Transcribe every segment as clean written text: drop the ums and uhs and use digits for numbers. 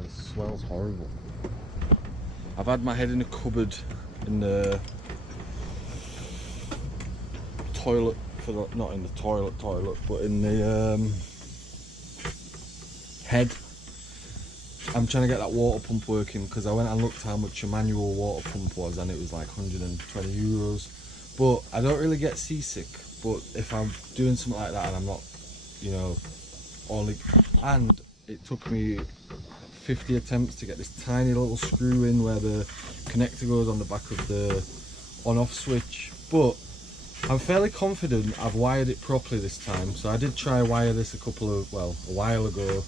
Oh, this smells horrible. I've had my head in a cupboard in the toilet for the, not in the toilet, but in the head. I'm trying to get that water pump working because I went and looked how much a manual water pump was and it was like 120 euros. But I don't really get seasick. But if I'm doing something like that and I'm not, you know, only, and it took me 50 attempts to get this tiny little screw in where the connector goes on the back of the on-off switch. But I'm fairly confident I've wired it properly this time. So I did try wire this a while ago,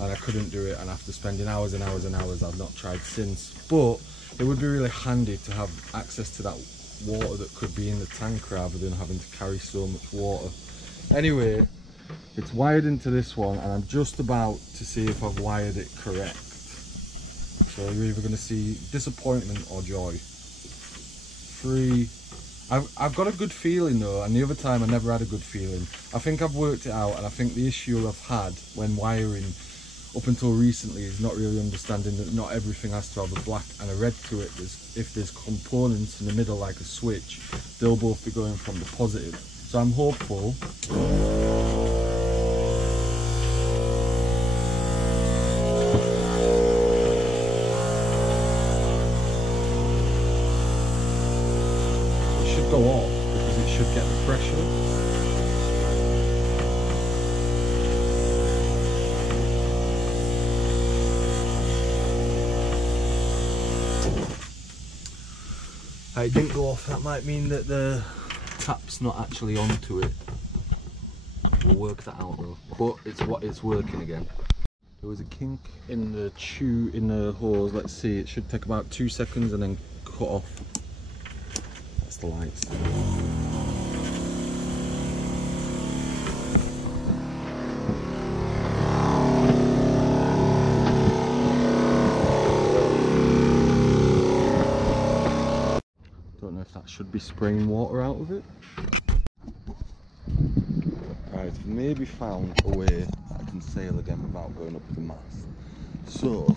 and I couldn't do it, and after spending hours and hours and hours I've not tried since. But it would be really handy to have access to that water that could be in the tank rather than having to carry so much water. Anyway, it's wired into this one and I'm just about to see if I've wired it correct. So you're either going to see disappointment or joy. 3. I've got a good feeling though, and the other time I never had a good feeling. I think I've worked it out, and I think the issue I've had when wiring up until recently is not really understanding that not everything has to have a black and a red to it. If there's components in the middle like a switch, they'll both be going from the positive. So I'm hopeful. It should go off because it should get the pressure. It didn't go off. That might mean that the tap's not actually onto it. We'll work that out though. But it's working again. There was a kink in the hose. Let's see. It should take about 2 seconds and then cut off. That's the lights. That should be spraying water out of it. Right, I've maybe found a way that I can sail again without going up the mast. So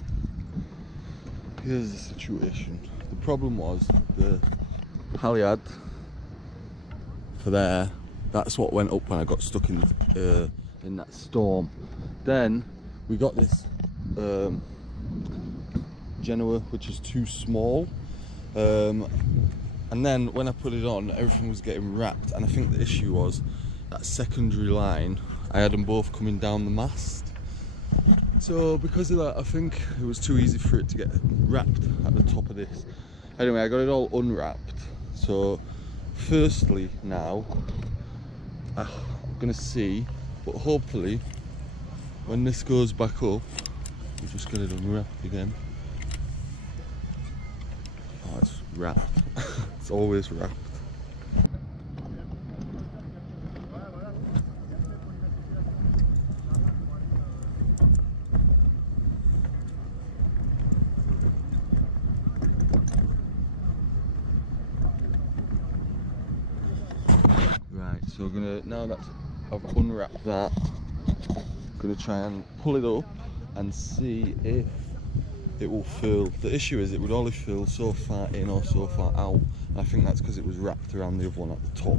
here's the situation. The problem was the halyard for there, that's what went up when I got stuck in that storm. Then we got this Genoa which is too small. And then when I put it on, everything was getting wrapped, and I think the issue was that secondary line, I had them both coming down the mast. So because of that, I think it was too easy for it to get wrapped at the top of this. Anyway, I got it all unwrapped. So firstly now, I'm gonna see, but hopefully when this goes back up, we'll just get it unwrapped again. Oh, it's wrapped. It's always wrapped. Right, so we're gonna, now that I've unwrapped that, I'm gonna try and pull it up and see if it will furl. The issue is it would only furl so far in or so far out. I think that's because it was wrapped around the other one at the top.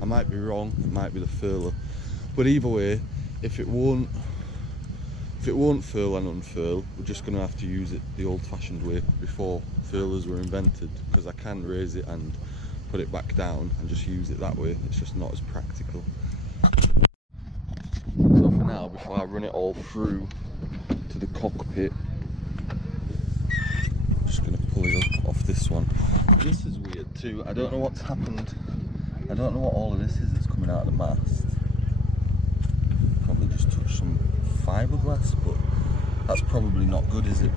I might be wrong, it might be the furler. But either way, if it won't furl and unfurl, we're just going to have to use it the old-fashioned way before furlers were invented, because I can raise it and put it back down and just use it that way. It's just not as practical. So for now, before I run it all through to the cockpit, I'm just going to pull it up off this one. This is weird too. I don't know what's happened. I don't know what all of this is that's coming out of the mast. Probably just touched some fiberglass, but that's probably not good, is it?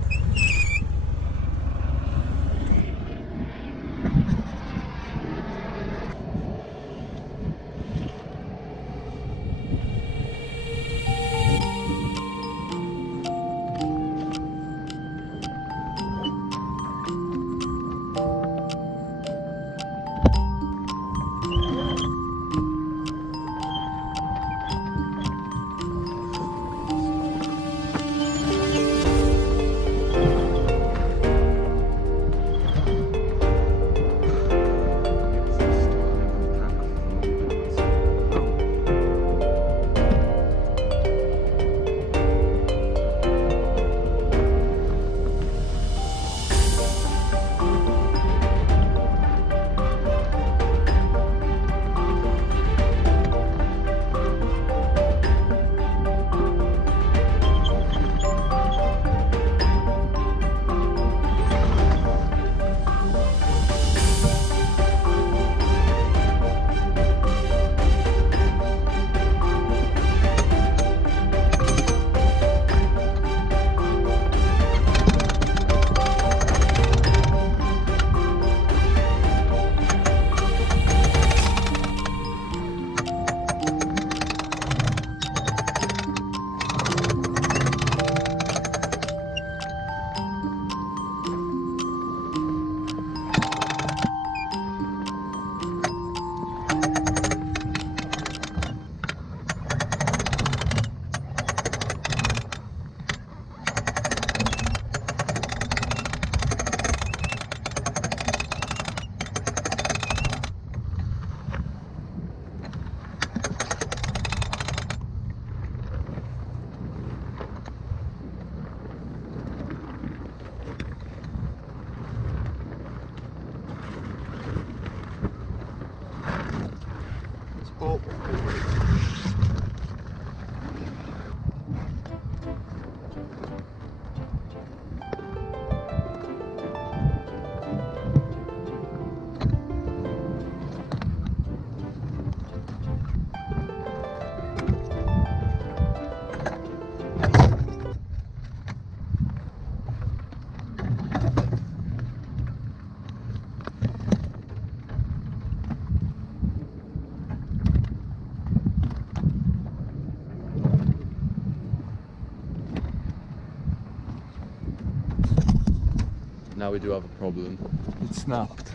now we do have a problem. It snapped.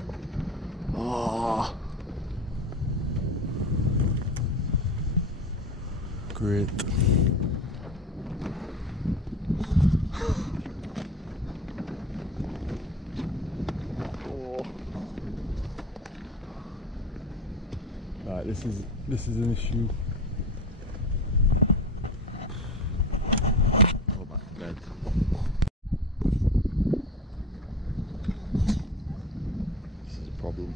Oh. Great. Oh. Right, this is an issue. Go back to bed. This is a problem.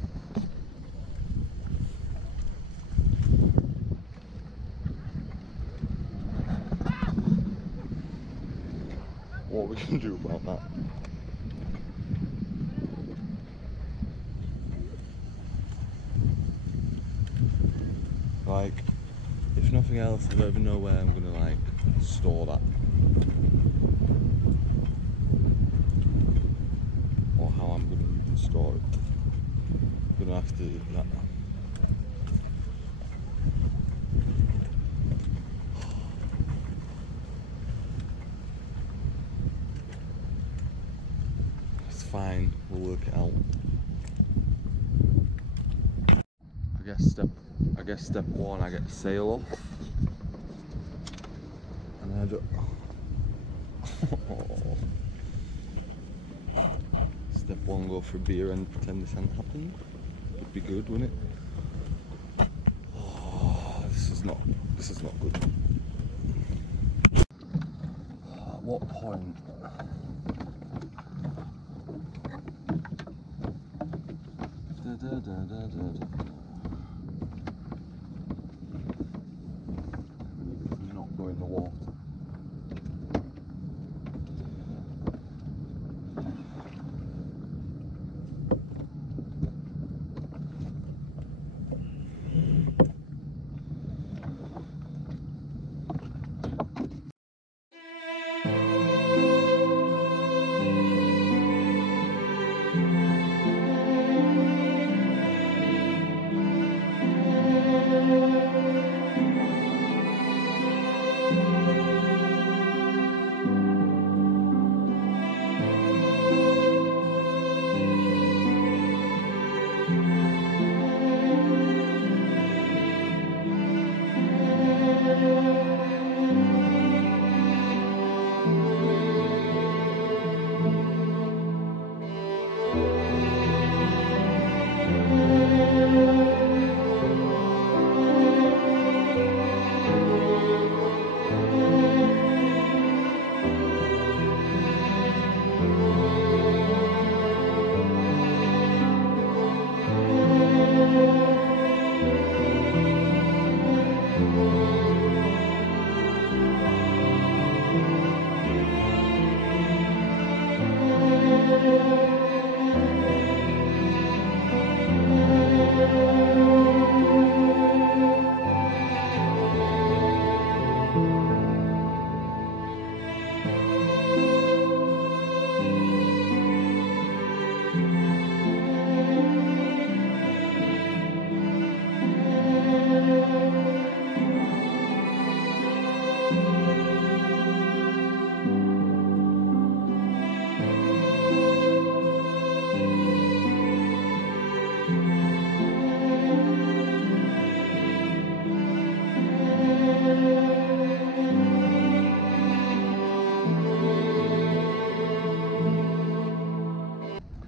What are we gonna do about that? Like, if nothing else, I don't even know where I'm gonna like store that, or how I'm gonna even store it. I'm gonna have to do that. It's fine, we'll work it out. I guess step one, I get the sail off, and then I do. Step one, go for a beer and pretend this hadn't happened. Would be good, wouldn't it? Oh, this is not good. At what point? Not go in the water.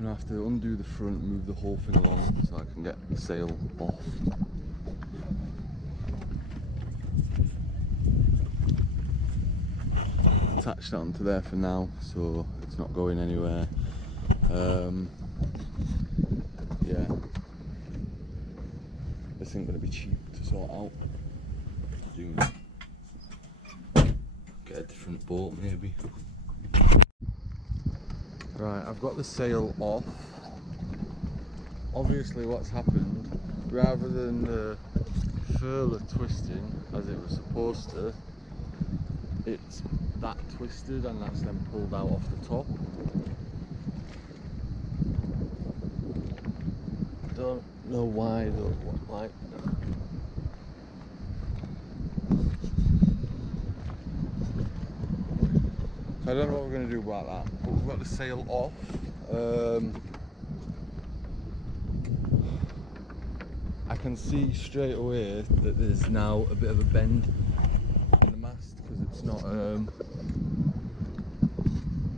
Have to undo the front, move the whole thing along so I can get the sail off. Attach that onto there for now, so it's not going anywhere. Yeah, this ain't gonna be cheap to sort out. Get a different boat maybe. Right, I've got the sail off. Obviously what's happened, rather than the furler twisting as it was supposed to, it's that twisted and that's then pulled out off the top. Don't know why though, like I don't know what we're going to do about that, but we've got the sail off. I can see straight away that there's now a bit of a bend in the mast because it's not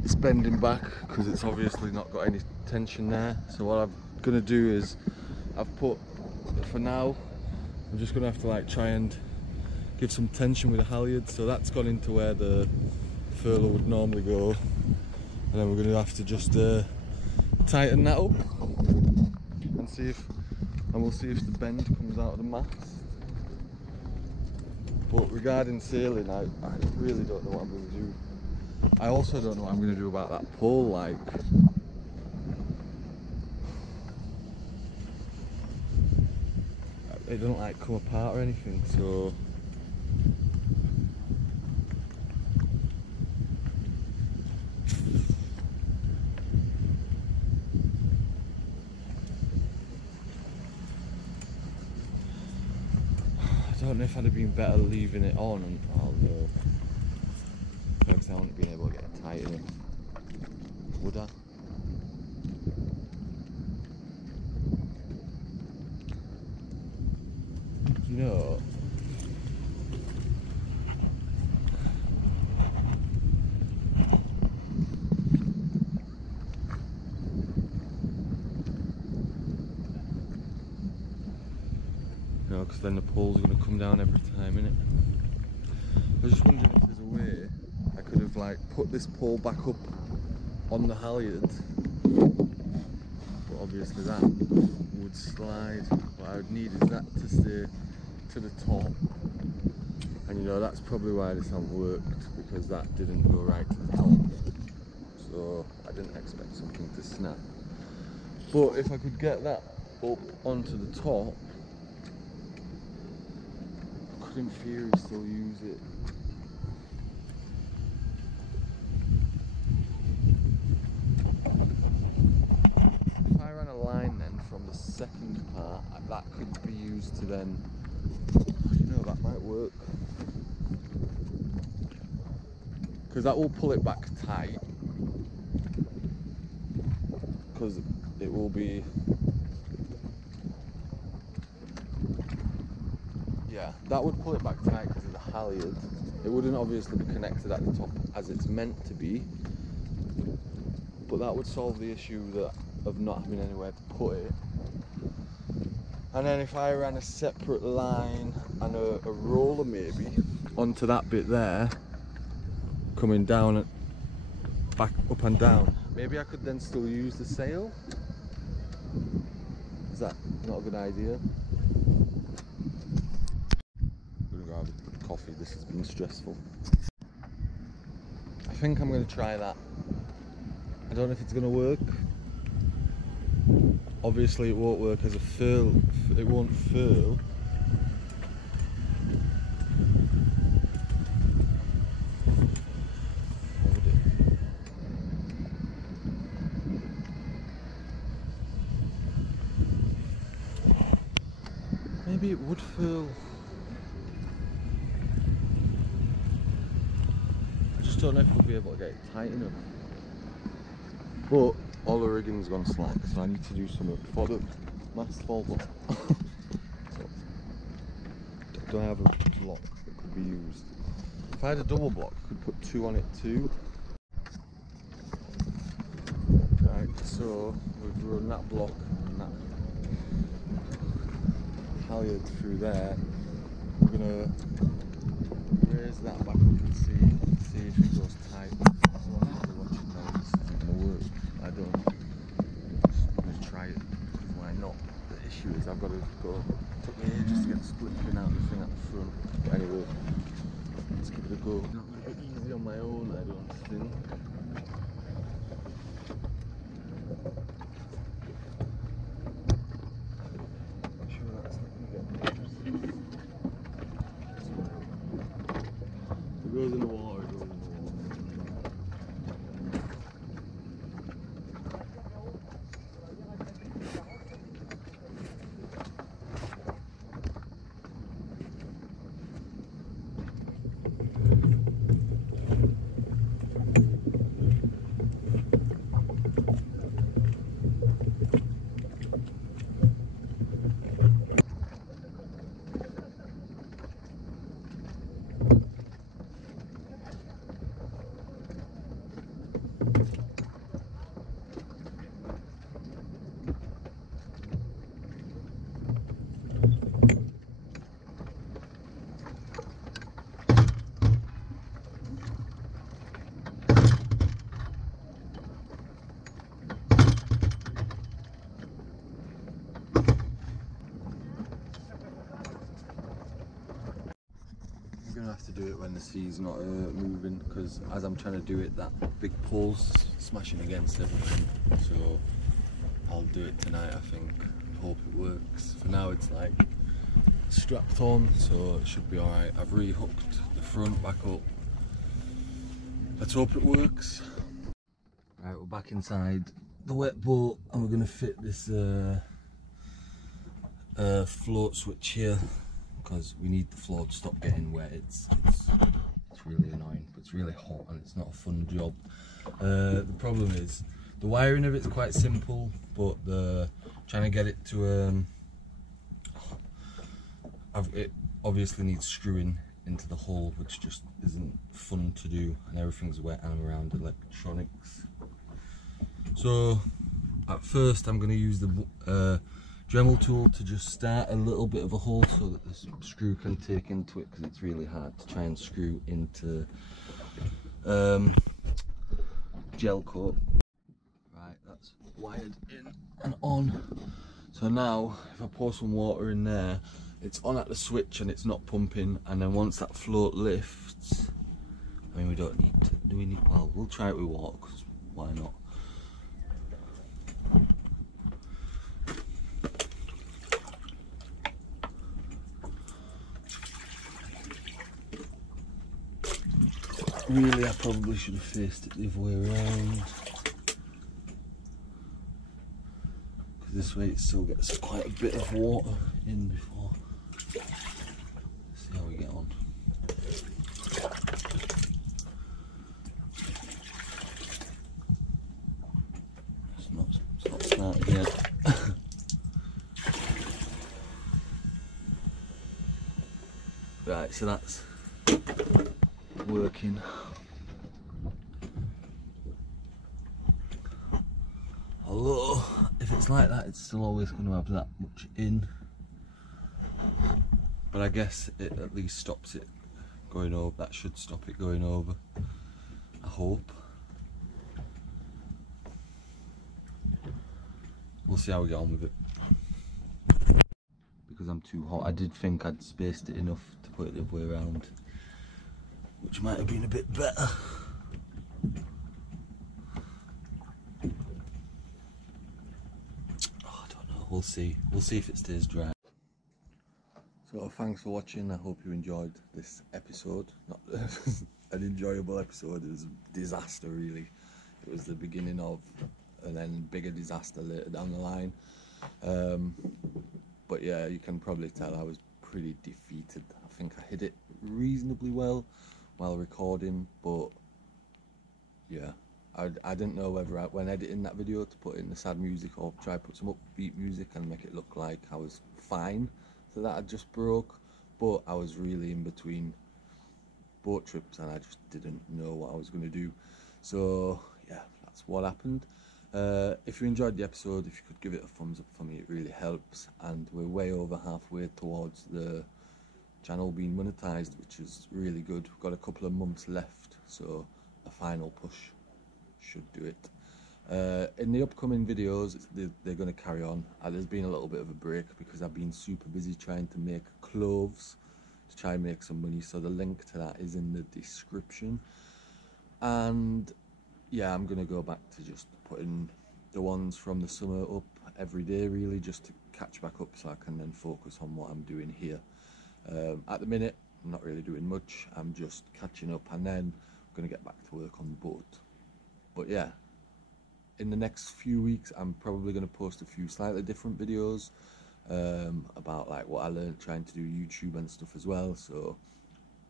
it's bending back because it's obviously not got any tension there. So what I'm gonna do is I've put, for now, I'm just gonna have to like try and give some tension with the halyard. So that's gone into where the furler would normally go, and then we're gonna have to just tighten that up and see if, and we'll see if the bend comes out of the mast. But regarding sailing, I really don't know what I'm going to do. I also don't know what I'm going to do about that pole, like. It doesn't like come apart or anything, so. I don't know if I'd have been better leaving it on, and although because I wouldn't been able to get it tight enough. Would I? You know, because then the pole's going to come down every time, innit? I was just wondering if there's a way I could have like put this pole back up on the halyard, but obviously that would slide. What I would need is that to stay to the top, and you know that's probably why this hasn't worked, because that didn't go right to the top, so I didn't expect something to snap. But if I could get that up onto the top, I could in theory still use it. If I ran a line then from the second part, that could be used to then, you know, that might work, because that will pull it back tight, because it will be, yeah, that would pull it back tight because of the halyard. It wouldn't obviously be connected at the top as it's meant to be, but that would solve the issue of not having anywhere to put it. And then if I ran a separate line and a roller maybe onto that bit there, coming down and back up and down, maybe I could then still use the sail. Is that not a good idea? I'm gonna go have a coffee, this has been stressful. I think I'm gonna try that. I don't know if it's gonna work. Obviously it won't work as a furl, it won't furl. Hold it. Maybe it would furl. I just don't know if we'll be able to get it tight enough. But all the rigging's gone slack, so I need to do something before the mast falls off. So, do I have a block that could be used? If I had a double block, I could put two on it too. Right, so we've run that block and that halyard through there. We're gonna raise that back up and see if it goes tight. So I'm probably watching now, this isn't gonna work. I don't know. I'm just try it, because why not? The issue is I've got to go. It took me ages to get the split pin out of the thing at the front. But anyway, let's give it a go. Not going to be easy on my own, I don't think. I'm sure that's not going to get me. If it goes in the water, it goes in the water. have to do it when the sea's not moving, because as I'm trying to do it, that big pole's smashing against everything. So I'll do it tonight, I think. Hope it works. For now it's like strapped on, so it should be alright. I've rehooked the front back up. Let's hope it works. Right, we're back inside the wet boat and we're going to fit this float switch here, because we need the floor to stop getting wet. It's really annoying, but it's really hot and it's not a fun job. The problem is the wiring of it's quite simple, but trying to get it to it obviously needs screwing into the hole, which just isn't fun to do, and everything's wet and I'm around electronics. So at first I'm going to use the Dremel tool to just start a little bit of a hole so that the screw can take into it, because it's really hard to try and screw into gel coat. Right, that's wired in and on. So now if I pour some water in there, it's on at the switch and it's not pumping, and then once that float lifts, I mean, we don't need to, do we need, well, we'll try it with water, because why not? Really, I probably should have faced it the other way around, because this way it still gets quite a bit of water in before. Let's see how we get on. It's not started yet. Right, so that's working. Although if it's like that, it's still always going to have that much in, but I guess it at least stops it going over. That should stop it going over, I hope. We'll see how we get on with it. Because I'm too hot, I did think I'd spaced it enough to put it the other way around, which might have been a bit better. Oh, I don't know, we'll see. We'll see if it stays dry. So thanks for watching, I hope you enjoyed this episode. Not an enjoyable episode, it was a disaster really. It was the beginning of and then bigger disaster later down the line. But yeah, you can probably tell I was pretty defeated. I think I hit it reasonably well while recording, but yeah, I didn't know whether when editing that video to put in the sad music or try to put some upbeat music and make it look like I was fine, so that I just broke. But I was really in between boat trips and I just didn't know what I was going to do. So yeah, that's what happened. If you enjoyed the episode, if you could give it a thumbs up for me, it really helps. And we're way over halfway towards the channel being monetized, which is really good. We've got a couple of months left, so a final push should do it. In the upcoming videos, they're going to carry on. There's been a little bit of a break because I've been super busy trying to make clothes to try and make some money, so the link to that is in the description. And yeah, I'm going to go back to just putting the ones from the summer up every day, really, just to catch back up so I can then focus on what I'm doing here. At the minute, I'm not really doing much, I'm just catching up, and then I'm going to get back to work on the boat. But yeah, in the next few weeks, I'm probably going to post a few slightly different videos about like what I learned trying to do YouTube and stuff as well. So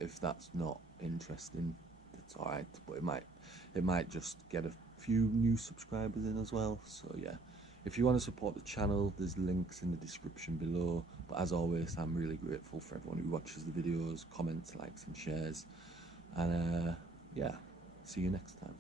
if that's not interesting, it's alright, but it might just get a few new subscribers in as well. So yeah, if you want to support the channel, there's links in the description below. But as always, I'm really grateful for everyone who watches the videos, comments, likes and shares. And yeah, see you next time.